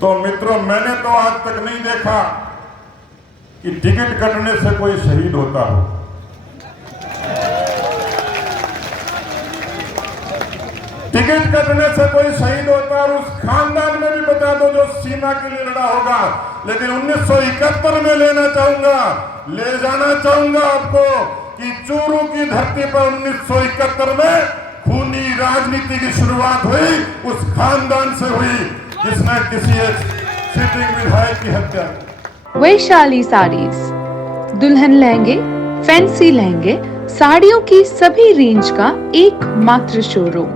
तो मित्रों, मैंने तो आज तक नहीं देखा कि टिकट कटने से कोई शहीद होता हो। टिकट कटने से कोई शहीद होता और उस खानदान में भी बता दो जो सीमा के लिए लड़ा होगा। लेकिन 1971 में ले जाना चाहूंगा आपको कि चूरू की धरती पर 1971 में खूनी राजनीति की शुरुआत हुई, उस खानदान से हुई जिसने किसी एक सिटिंग विधायक की हत्या की। वैशाली साड़ीज, दुल्हन लहंगे, फैंसी लहंगे, साड़ियों की सभी रेंज का एकमात्र शोरूम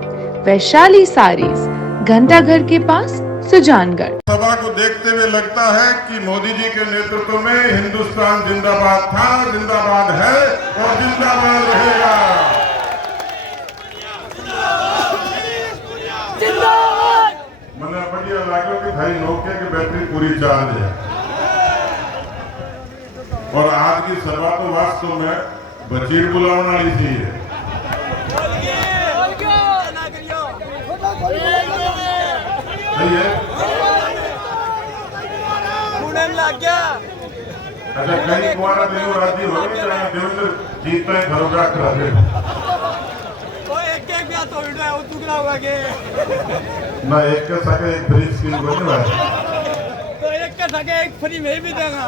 वैशाली साड़ीज, घंटाघर के पास, सुजानगढ़। सभा को देखते हुए लगता है कि मोदी जी के नेतृत्व में हिंदुस्तान जिंदाबाद था, जिंदाबाद है और जिंदाबाद रहेगा। मैंने बढ़िया लागो कि भाई नोकिया की बैटरी पूरी चार्ज है। और आज की सभा तो वास्तव में बचीर बुलाने वाली थी। अच्छा, कहीं कुमारा देव राजी हो गए, देवेंद्र जीतता है घरों करा दे ना, एक का सके एक फ्री स्कीम को तो एक का सके एक फ्री में भी देगा।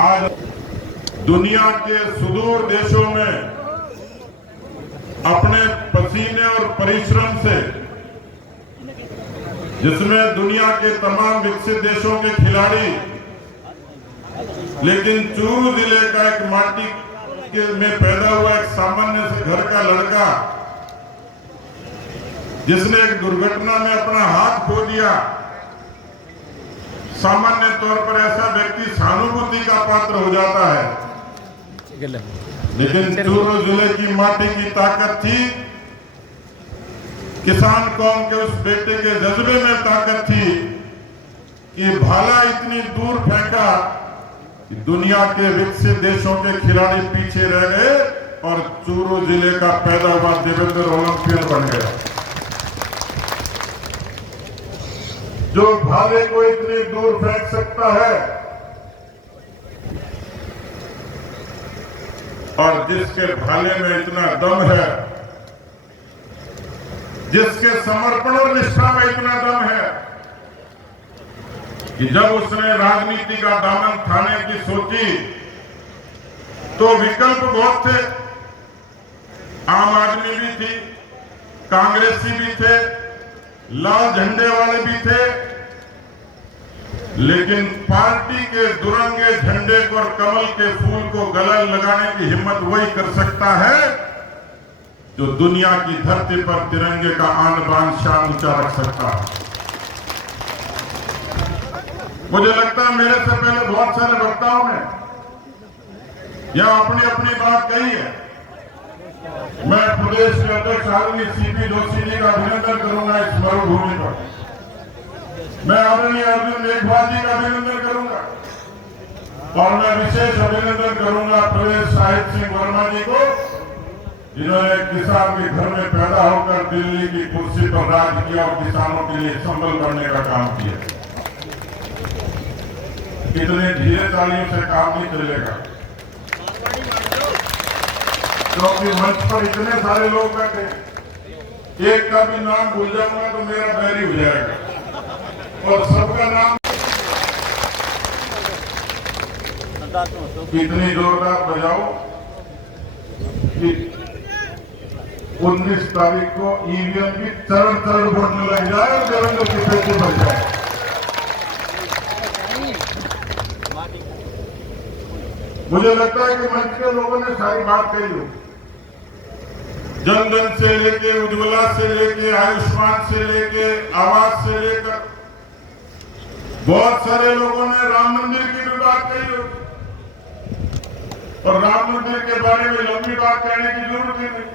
आज दुनिया के सुदूर देशों में अपने पसीने और परिश्रम से, जिसमें दुनिया के तमाम विकसित देशों के खिलाड़ी, लेकिन चूरू जिले का एक माटी में पैदा हुआ एक सामान्य से घर का लड़का, जिसने एक दुर्घटना में अपना हाथ खो दिया, सामान्य तौर पर ऐसा व्यक्ति सहानुभूति का पात्र हो जाता है। लेकिन चूरू जिले की माटी की ताकत थी, किसान कौम के उस बेटे के जज्बे में ताकत थी कि भाला इतनी दूर फेंका कि दुनिया के विकसित देशों के खिलाड़ी पीछे रह गए और चूरू जिले का पैदा हुआ देवेंद्र ओलंपियन बन गया। जो भाले को इतनी दूर फेंक सकता है और जिसके भाले में इतना दम है, जिसके समर्पण और निष्ठा में इतना दम है कि जब उसने राजनीति का दामन थाने की सोची तो विकल्प बहुत थे। आम आदमी भी थी, कांग्रेसी भी थे, लाल झंडे वाले भी थे, लेकिन पार्टी के दुरंगे झंडे को और कमल के फूल को गला लगाने की हिम्मत वही कर सकता है जो दुनिया की धरती पर तिरंगे का आन बान शान ऊंचा रख सकता है। मुझे लगता है मेरे से पहले बहुत सारे वक्ताओं ने यह अपनी अपनी बात कही है। मैं प्रदेश के अध्यक्ष आदरणीय सीपी जोशी जी का अभिनंदन करूंगा इस मरुभूमि पर। मैं आदरणीय अर्जुन मेघवाल जी का अभिनंदन करूंगा और मैं विशेष अभिनंदन करूंगा प्रदेश साहिब सिंह वर्मा जी को, जिन्होंने किसान के घर में पैदा होकर दिल्ली की कुर्सी पर राज किया और किसानों के लिए संबल करने का काम किया। इतने धीरे तालियों से काम नहीं चलेगा, क्योंकि मंच पर इतने सारे लोग बैठे, एक का भी नाम भूल जाऊंगा तो मेरा बैरी हो जाएगा और सबका नाम। इतनी जोरदार बजाओ कि 19 तारीख को ईवीएम की चरण वोट में लग जाए और देवेंद्र की पेटी बच जाए। मुझे लगता है कि मंच के लोगों ने सारी बात कही हो। जनधन से लेके, उज्ज्वला से लेके, आयुष्मान से लेके, आवास से लेकर बहुत सारे लोगों ने राम मंदिर की भी बात कही हो और राम मंदिर के बारे में लंबी बात कहने की जरूरत ही नहीं।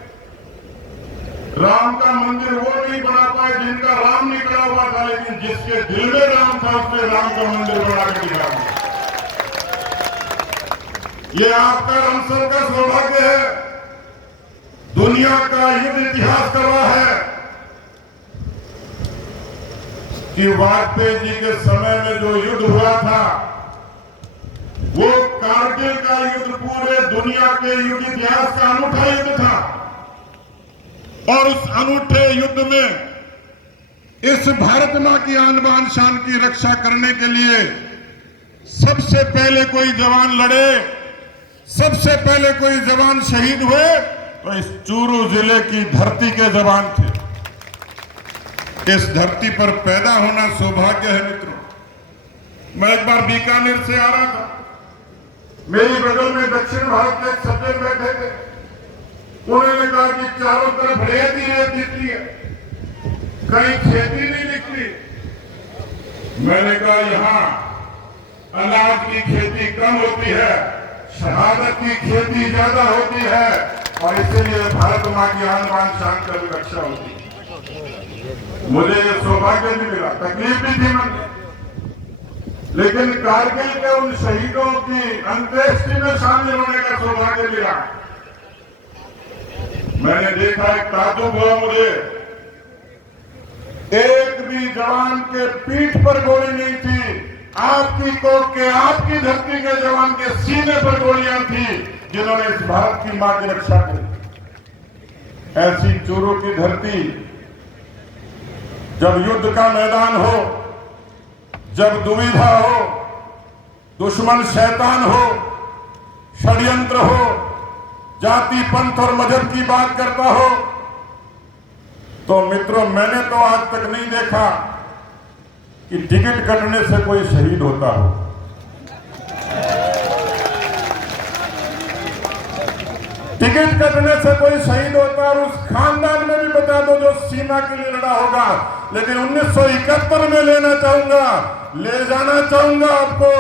राम का मंदिर वो नहीं बना पाए जिनका राम नहीं खड़ा हुआ था, लेकिन जिसके दिल में राम था उसने राम का मंदिर बना के दिखाया। ये आपका रामसर का सौभाग्य है। दुनिया का युद्ध इतिहास गवाह है कि वाजपेयी जी के समय में जो युद्ध हुआ था वो कारगिल का युद्ध पूरे दुनिया के युद्ध इतिहास का अनूठा युद्ध था। और उस अनूठे युद्ध में इस भारत मां की आन बान शान की रक्षा करने के लिए सबसे पहले कोई जवान लड़े, सबसे पहले कोई जवान शहीद हुए तो इस चूरू जिले की धरती के जवान थे। इस धरती पर पैदा होना सौभाग्य है मित्रों। मैं एक बार बीकानेर से आ रहा था, मेरी बगल में दक्षिण भारत के एक सज्जन बैठे थे। उन्होंने कहा कि चारों तरफ रेत ही रेत दिखती है, कहीं खेती नहीं दिखती। मैंने कहा यहाँ अनाज की खेती कम होती है, शहादत की खेती ज्यादा होती है और इसीलिए भारत मां की आन बान शान की रक्षा होती है। मुझे ये सौभाग्य भी मिला, तकलीफ भी थी मन में, लेकिन कारगिल के उन शहीदों की अंत्येष्टि में शामिल होने का सौभाग्य मिला। मैंने देखा, एक ताज्जुब हुआ मुझे, एक भी जवान के पीठ पर गोली नहीं थी। आपकी कोख के, आपकी धरती के जवान के सीने पर गोलियां थी जिन्होंने इस भारत की मां की रक्षा की। ऐसी चूरू की धरती जब युद्ध का मैदान हो, जब दुविधा हो, दुश्मन शैतान हो, षड्यंत्र हो, जाति पंथ और मजहब की बात करता हो, तो मित्रों मैंने तो आज तक नहीं देखा कि टिकट कटने से कोई शहीद होता हो। टिकट कटने से कोई शहीद होता है और उस खानदान में भी बता दो जो सीमा के लिए लड़ा होगा। लेकिन 1971 में ले जाना चाहूंगा आपको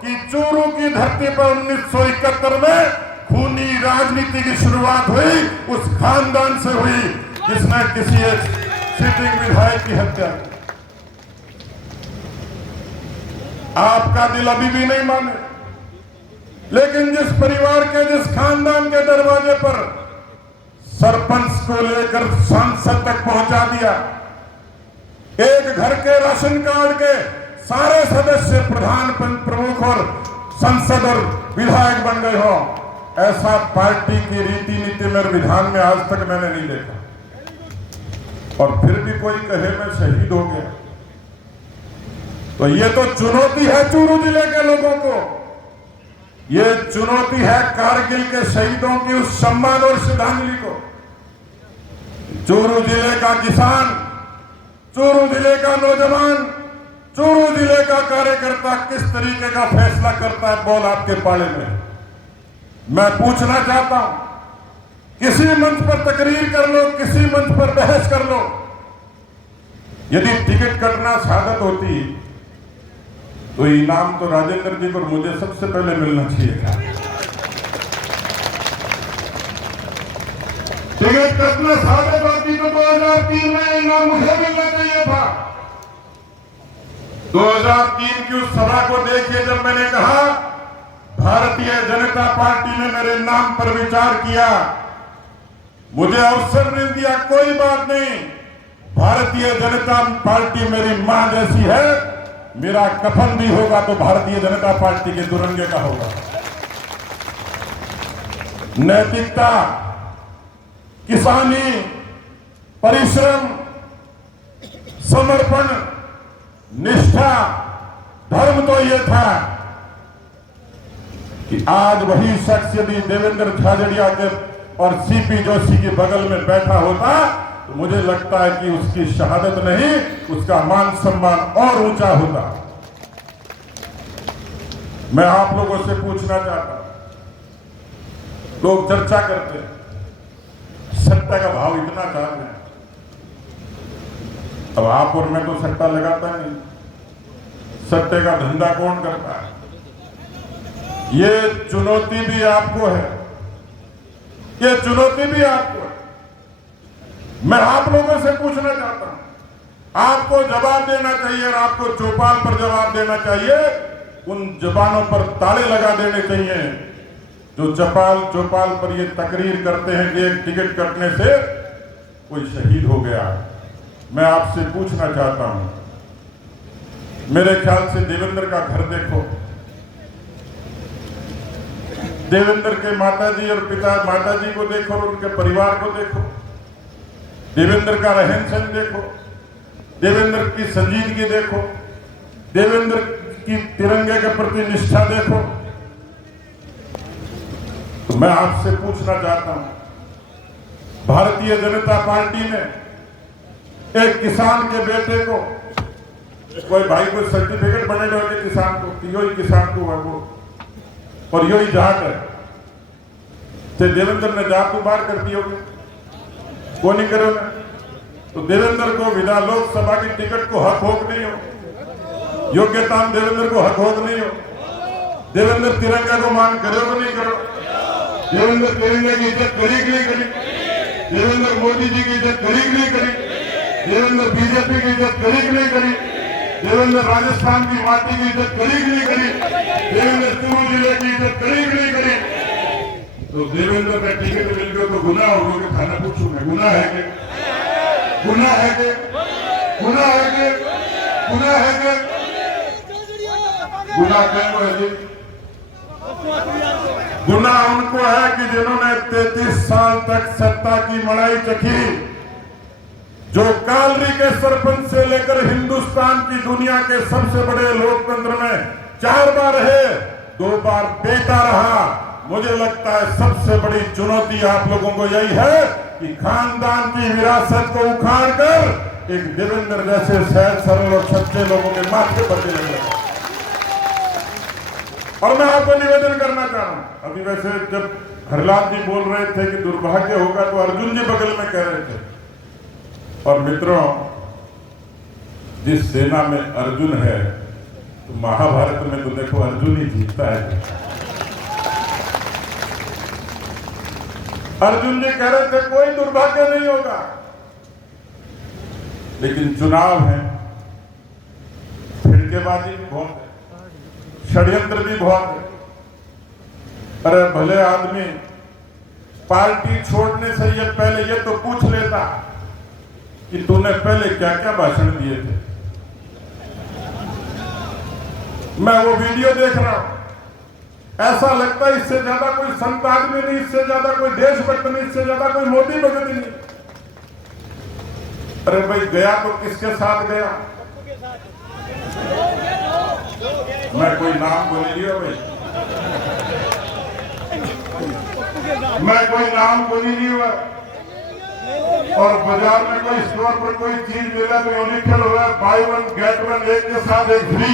कि चूरू की धरती पर 1971 में खूनी राजनीति की शुरुआत हुई, उस खानदान से हुई जिसने किसी एक सिटिंग विधायक की हत्या की। आपका दिल अभी भी नहीं माने, लेकिन जिस परिवार के, जिस खानदान के दरवाजे पर सरपंच को लेकर सांसद तक पहुंचा दिया, एक घर के राशन कार्ड के सारे सदस्य प्रधान प्रमुख और संसद और विधायक बन गए हो, ऐसा पार्टी की रीति नीति में, विधान में आज तक मैंने नहीं देखा। और फिर भी कोई कहे मैं शहीद हो गया, तो ये तो चुनौती है चूरू जिले के लोगों को, ये चुनौती है कारगिल के शहीदों की उस सम्मान और श्रद्धांजलि को। चूरू जिले का किसान, चूरू जिले का नौजवान, चूरू जिले का कार्यकर्ता किस तरीके का फैसला करता है बॉल आपके पाले में। मैं पूछना चाहता हूं, किसी मंच पर तकरीर कर लो, किसी मंच पर बहस कर लो, यदि टिकट कटना शहादत होती तो इनाम तो राजेंद्र जी को मुझे सबसे पहले मिलना चाहिए था। टिकट कटना शहादत होती तो 2003 में इनाम मुझे मिलना चाहिए था। 2003 की उस सभा को देखिए, जब मैंने कहा भारतीय जनता पार्टी ने मेरे नाम पर विचार किया, मुझे अवसर नहीं दिया, कोई बात नहीं, भारतीय जनता पार्टी मेरी मां जैसी है, मेरा कफन भी होगा तो भारतीय जनता पार्टी के दुरंगे का होगा। नैतिकता, किसानी, परिश्रम, समर्पण, निष्ठा, धर्म तो ये था कि आज वही शख्स यदि देवेंद्र झाझड़िया के और सीपी जोशी के बगल में बैठा होता तो मुझे लगता है कि उसकी शहादत नहीं, उसका मान सम्मान और ऊंचा होता। मैं आप लोगों से पूछना चाहता हूं, लोग चर्चा करते हैं सट्टा का भाव इतना चाहते हैं, अब आप और मैं तो सट्टा लगाता नहीं, सट्टे का धंधा कौन करता है? ये चुनौती भी आपको है, ये चुनौती भी आपको है। मैं आप लोगों से पूछना चाहता हूं, आपको जवाब देना चाहिए और आपको चौपाल पर जवाब देना चाहिए, उन जबानों पर ताले लगा देने चाहिए जो चौपाल पर ये तकरीर करते हैं कि एक टिकट कटने से कोई शहीद हो गया। मैं आपसे पूछना चाहता हूं, मेरे ख्याल से देवेंद्र का घर देखो, देवेंद्र के माताजी और पिता माताजी को देखो और उनके परिवार को देखो, देवेंद्र का रहन सहन देखो, देवेंद्र की संजीदगी देखो, देवेंद्र की तिरंगे के प्रति निष्ठा देखो। तो मैं आपसे पूछना चाहता हूं, भारतीय जनता पार्टी ने एक किसान के बेटे को, कोई भाई कोई सर्टिफिकेट बने हुए किसान को, यही किसान को है वो और यही जाट है, तो देवेंद्र ने जात तो बार कर दी होगी, वो नहीं करोगे। तो देवेंद्र को विधान लोकसभा की टिकट को हक होक नहीं हो, योग्यता देवेंद्र को हक होक नहीं हो। देवेंद्र तिरंगा को मान करो कि नहीं करो, देवेंद्र तिरंगे की इज्जत करी कि नहीं करी, देवेंद्र मोदी जी की इज्जत करी कि नहीं करी, देवेंद्र बीजेपी की इज्जत करी कि नहीं करी, देवेंद्र राजस्थान की माटी की इज्जत करी कि नहीं करी, देवेंद्र चूरू जिले की इज्जत करी कि नहीं करी। तो देवेंद्र का टिकट मिल गया तो गुनाह हो गया, थाना पूछू मैं, गुनाह है कि गुनाह है कि गुनाह है कि गुनाह है कि गुनाह क्या है जी? गुनाह उनको है कि जिन्होंने 33 साल तक सत्ता की मड़ाई चखी, जो कालरी के सरपंच से लेकर हिंदुस्तान की दुनिया के सबसे बड़े लोकतंत्र में 4 बार है, 2 बार बेटा रहा। मुझे लगता है सबसे बड़ी चुनौती आप लोगों को यही है कि खानदान की विरासत को उखाड़ कर एक देवेंद्र जैसे सहज सरल और सच्चे लोगों के माथे पर दे देंगे। और मैं आपको निवेदन करना चाह रहा हूं, अभी वैसे जब हरलाल जी बोल रहे थे कि दुर्भाग्य होगा तो अर्जुन जी बगल में कह रहे थे। और मित्रों, जिस सेना में अर्जुन है तो महाभारत में तो देखो अर्जुन ही जीतता है। अर्जुन जी कह रहे थे कोई दुर्भाग्य नहीं होगा, लेकिन चुनाव है, फिरकेबाजी भी बहुत है, षड्यंत्र भी बहुत है। अरे भले आदमी पार्टी छोड़ने से ये पहले ये तो पूछ लेता कि तूने पहले क्या क्या भाषण दिए थे। मैं वो वीडियो देख रहा हूं, ऐसा लगता है इससे ज्यादा कोई संत आदमी नहीं, इससे ज्यादा कोई देशभक्त नहीं, इससे ज्यादा कोई मोदी भगत नहीं। अरे भाई गया तो किसके साथ गया? मैं कोई नाम को नहीं लिया भाई, मैं कोई नाम को नहीं लिया। और बाजार में कोई स्टोर पर कोई चीज मिला तो यूं लिखा हुआ है बाय वन गेट वन, एक के साथ एक फ्री।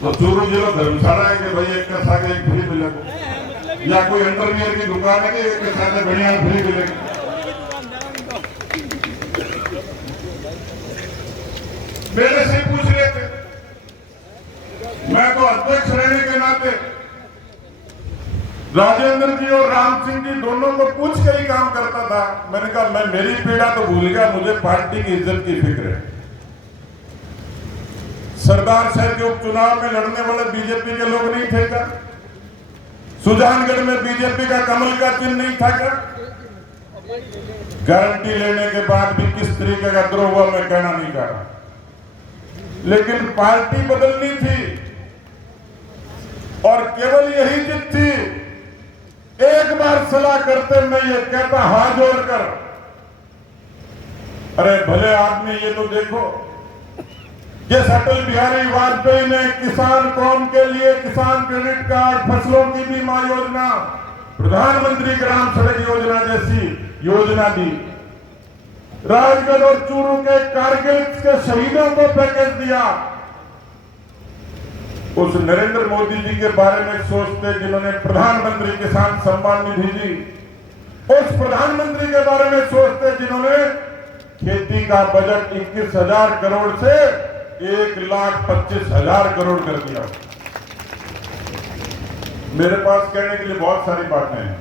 तो चूरू जिला धर्मशाला है कि भाई एक के साथ एक फ्री मिलेगा, या कोई अंडरवियर की दुकान है कि एक के साथ बढ़िया फ्री मिलेगी। मेरे से पूछ रहे थे, मैं तो अध्यक्ष रहने के नाते राजेंद्र जी और राम सिंह जी दोनों को पूछ के ही काम करता था। मैंने कहा मैं मेरी पीड़ा तो भूल गया, मुझे पार्टी की इज्जत की फिक्र है। सरदार शहर के उपचुनाव में लड़ने वाले बीजेपी के लोग नहीं थे क्या? सुजानगढ़ में बीजेपी का कमल का चिन्ह नहीं था क्या? गारंटी लेने के बाद भी किस तरीके का द्रोह हुआ मैं कहना नहीं चाह रहा, लेकिन पार्टी बदलनी थी और केवल यही जिद थी। एक बार सलाह करते मैं ये कहता हाथ जोड़कर, अरे भले आदमी ये तो देखो, जिस अटल बिहारी वाजपेयी ने किसान कौम के लिए किसान क्रेडिट कार्ड, फसलों की बीमा योजना, प्रधानमंत्री ग्राम सड़क योजना जैसी योजना दी, राजगढ़ और चूरू के कारगिल के शहीदों को पैकेज दिया, उस नरेंद्र मोदी जी के बारे में सोचते जिन्होंने प्रधानमंत्री किसान सम्मान निधि दी, उस प्रधानमंत्री के बारे में सोचते जिन्होंने खेती का बजट 21,000 करोड़ से 1,25,000 करोड़ कर दिया। मेरे पास कहने के लिए बहुत सारी बातें हैं,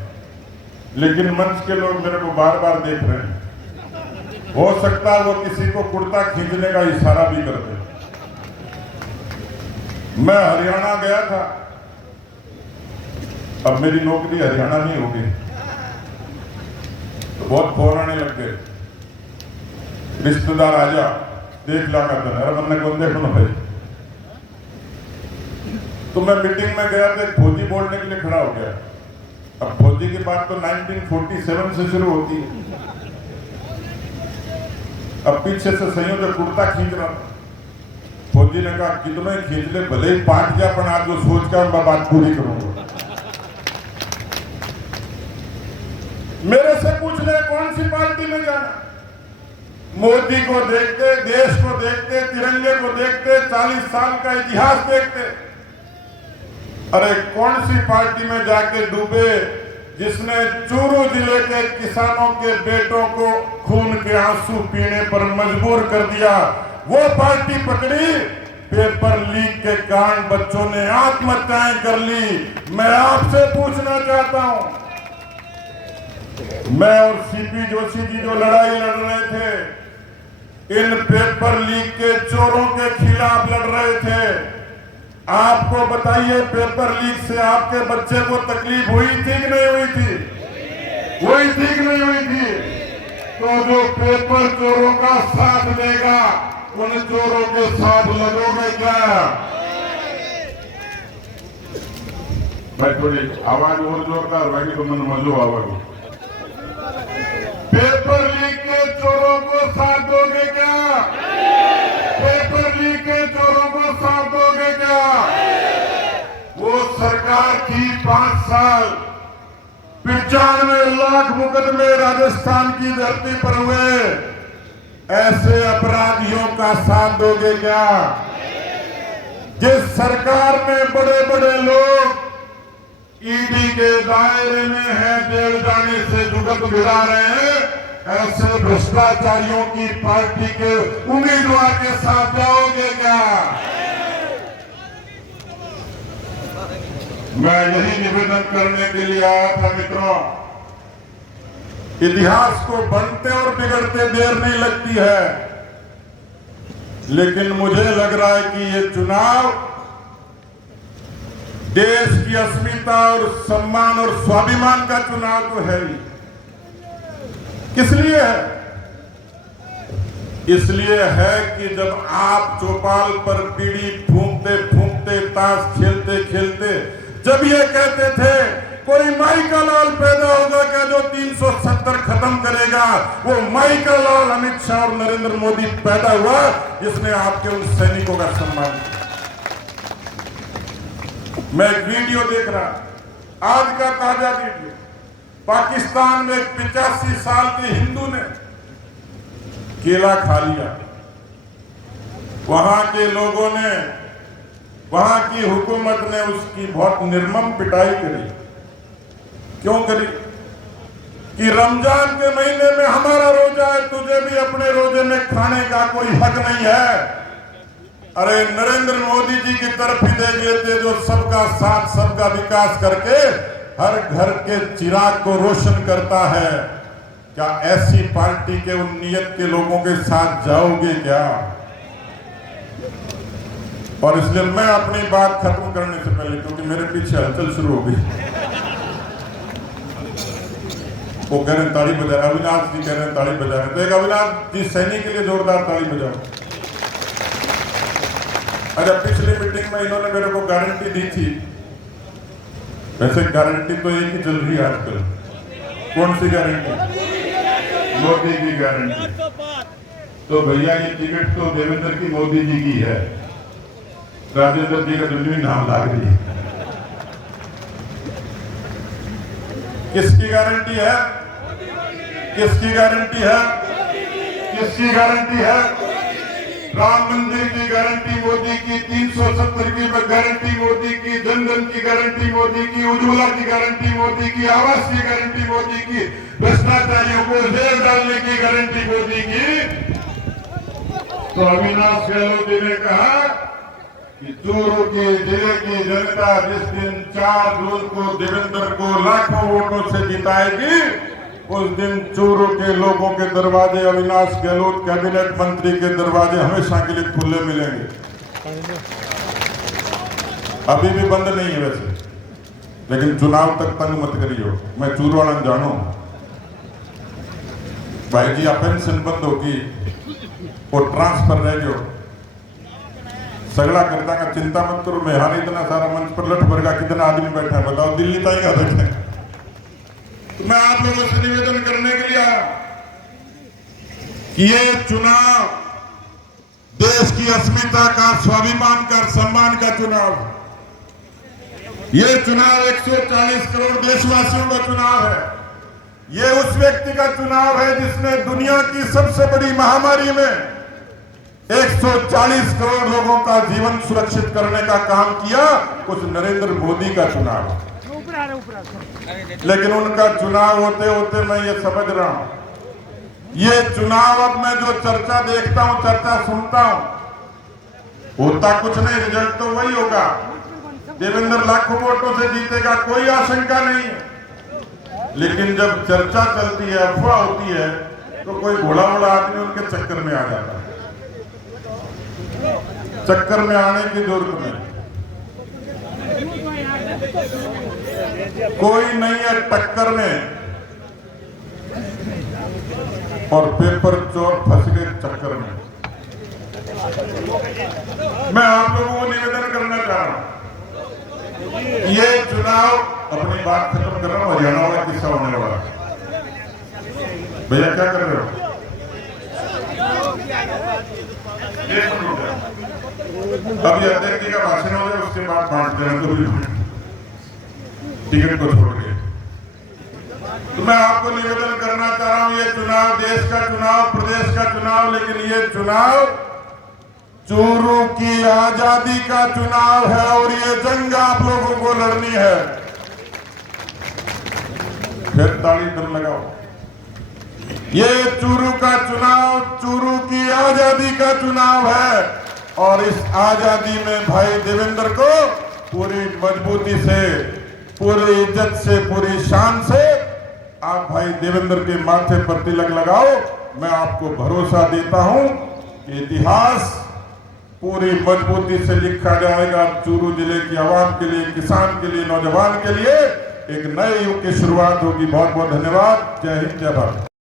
लेकिन मंच के लोग मेरे को बार बार देख रहे हैं, हो सकता है वो किसी को कुर्ता खींचने का इशारा भी कर दे। मैं हरियाणा गया था, अब मेरी नौकरी हरियाणा नहीं होगी तो बहुत फोन आने लग गए रिश्तेदार आजा देख ला करते अरे मन कौन देखो भाई। तो मैं मीटिंग में गया तो एक फौजी बोलने के लिए खड़ा हो गया। अब फौजी की बात तो 1947 से शुरू होती है। अब पीछे से संयोग का कुर्ता खींच रहा था। फौजी ने कहा कितने खींच ले भले ही पाट गया पर आज जो सोच कर मैं बात पूरी करूंगा। मेरे से पूछ रहे कौन सी पार्टी में जाना। मोदी को देखते, देश को देखते, तिरंगे को देखते, 40 साल का इतिहास देखते। अरे कौन सी पार्टी में जाके डूबे जिसने चूरू जिले के किसानों के बेटों को खून के आंसू पीने पर मजबूर कर दिया। वो पार्टी पकड़ी, पेपर लीक के कारण बच्चों ने आत्महत्याएं कर ली। मैं आपसे पूछना चाहता हूं, मैं और सीपी जोशी जी जो लड़ाई लड़ रहे थे, इन पेपर लीक के चोरों के खिलाफ लड़ रहे थे। आपको बताइए पेपर लीक से आपके बच्चे को तकलीफ हुई थी कि नहीं हुई थी? हुई थी कि नहीं हुई थी? तो जो पेपर चोरों का साथ देगा उन चोरों के साथ लगोगे क्या? भाई थोड़ी आवाज और जोरदार भाई तो मन मजो आवाज। पेपर लीक के चोरों को साथ दोगे क्या? पेपर लीक के चोरों को साथ दोगे क्या? वो सरकार की 5 साल 95 लाख मुकदमे राजस्थान की धरती पर हुए, ऐसे अपराधियों का साथ दोगे क्या? जिस सरकार में बड़े बड़े लोग ईडी के दायरे में हैं, जेल जाने से जुगत गिरा रहे हैं, ऐसे भ्रष्टाचारियों की पार्टी के उम्मीदवार के साथ जाओगे क्या? मैं यही निवेदन करने के लिए आया था मित्रों। इतिहास को बनते और बिगड़ते देर नहीं लगती है, लेकिन मुझे लग रहा है कि ये चुनाव देश की अस्मिता और सम्मान और स्वाभिमान का चुनाव तो है ही। किस लिए है? इसलिए है कि जब आप चौपाल पर बीड़ी फूंकते फूंकते, ताश खेलते खेलते जब ये कहते थे कोई माई का लाल पैदा होगा क्या जो 370 खत्म करेगा, वो माई का लाल अमित शाह और नरेंद्र मोदी पैदा हुआ जिसने आपके उन सैनिकों का सम्मान किया। मैं एक वीडियो देख रहा, आज का ताजा वीडियो। पाकिस्तान में 85 साल के हिंदू ने केला खा लिया। वहां के लोगों ने, वहां की हुकूमत ने उसकी बहुत निर्मम पिटाई करी। क्यों करी? कि रमजान के महीने में हमारा रोजा है, तुझे भी अपने रोजे में खाने का कोई हक नहीं है। अरे नरेंद्र मोदी जी की तरफ ही देख लेते जो सबका साथ सबका विकास करके हर घर के चिराग को रोशन करता है। क्या ऐसी पार्टी के उन नियत के लोगों के साथ जाओगे क्या? और इसलिए मैं अपनी बात खत्म करने से पहले, क्योंकि मेरे पीछे हलचल शुरू हो गई, वो कह रहे ताली बजा रहे, अविनाश जी कह रहे ताली बजा रहे, तो एक अविनाश जी सैनी के लिए जोरदार ताली बजाओ। अच्छा, पिछली मीटिंग में इन्होंने मेरे को गारंटी दी थी। वैसे गारंटी तो एक ही चल रही है आजकल। कौन सी गारंटी? मोदी की गारंटी। तो भैया ये टिकट तो देवेंद्र की मोदी जी की है, राजेंद्र जी का दुनिया नाम लाग रही है। किसकी गारंटी है? किसकी गारंटी है? किसकी गारंटी है? राम मंदिर की गारंटी मोदी की, 370 की गारंटी मोदी की, जन धन की गारंटी मोदी की, उज्ज्वला की गारंटी मोदी की, आवास की गारंटी मोदी की, भ्रष्टाचारियों को जेल डालने की गारंटी मोदी की। तो अविनाश गहलोत जी ने कहा कि चूरू के जिले की जनता जिस दिन 4 जून को देवेंद्र को लाखों वोटों से जिताएगी, उस दिन चूरू के लोगों के दरवाजे अविनाश गहलोत कैबिनेट मंत्री के दरवाजे हमेशा के लिए खुले मिलेंगे। अभी भी बंद नहीं है वैसे, लेकिन चुनाव तक तंग मत करियो। मैं चूरू वाला जानो भाई जी, आप पेंशन बंद होगी वो ट्रांसफर रह गयो सगड़ा करता का चिंता मत करो। मैं हाल इतना सारा मंच पर लठ भर का कितना आदमी बैठा है बताओ, दिल्ली तक का बैठे। तो मैं आप लोगों से निवेदन करने के लिए आया कि ये चुनाव देश की अस्मिता का, स्वाभिमान का, सम्मान का चुनाव है। ये चुनाव 140 करोड़ देशवासियों का चुनाव है। ये उस व्यक्ति का चुनाव है जिसने दुनिया की सबसे बड़ी महामारी में 140 करोड़ लोगों का जीवन सुरक्षित करने का काम किया। उस नरेंद्र मोदी का चुनाव है। लेकिन उनका चुनाव होते होते मैं ये समझ रहा हूं, ये चुनाव अब मैं जो चर्चा देखता हूं, चर्चा सुनता हूं, होता कुछ नहीं, रिजल्ट तो वही होगा। देवेंद्र लाखों वोटों से जीतेगा, कोई आशंका नहीं है। लेकिन जब चर्चा चलती है, अफवाह होती है, तो कोई भोला भोला आदमी उनके चक्कर में आ जाता है। चक्कर में आने की जरूरत नहीं, कोई नहीं है टक्कर में, और पेपर चोर फंस गए चक्कर में। मैं आप लोगों को निवेदन करना चाह रहा हूं, ये चुनाव, अपनी बात खत्म कर रहा हूं, हरियाणा वाला किस्सा होने वाला। भैया क्या कर रहे हो? अभी अध्यक्ष जी का भाषण हो जाए, उसके बाद बांट देना तो टिकट को छोड़ के। तो मैं आपको निवेदन करना चाह रहा हूं, ये चुनाव देश का चुनाव, प्रदेश का चुनाव, लेकिन ये चुनाव चूरू की आजादी का चुनाव है और ये जंग आप लोगों को लड़नी है। फिर ताली दम लगाओ। ये चूरू का चुनाव चूरू की आजादी का चुनाव है और इस आजादी में भाई देवेंद्र को पूरी मजबूती से, पूरी इज्जत से, पूरी शान से आप भाई देवेंद्र के माथे पर तिलक लगाओ। मैं आपको भरोसा देता हूं कि इतिहास पूरी मजबूती से लिखा जाएगा। चूरू जिले की आवाम के लिए, किसान के लिए, नौजवान के लिए एक नए युग की शुरुआत होगी। बहुत बहुत धन्यवाद। जय हिंद, जय भारत।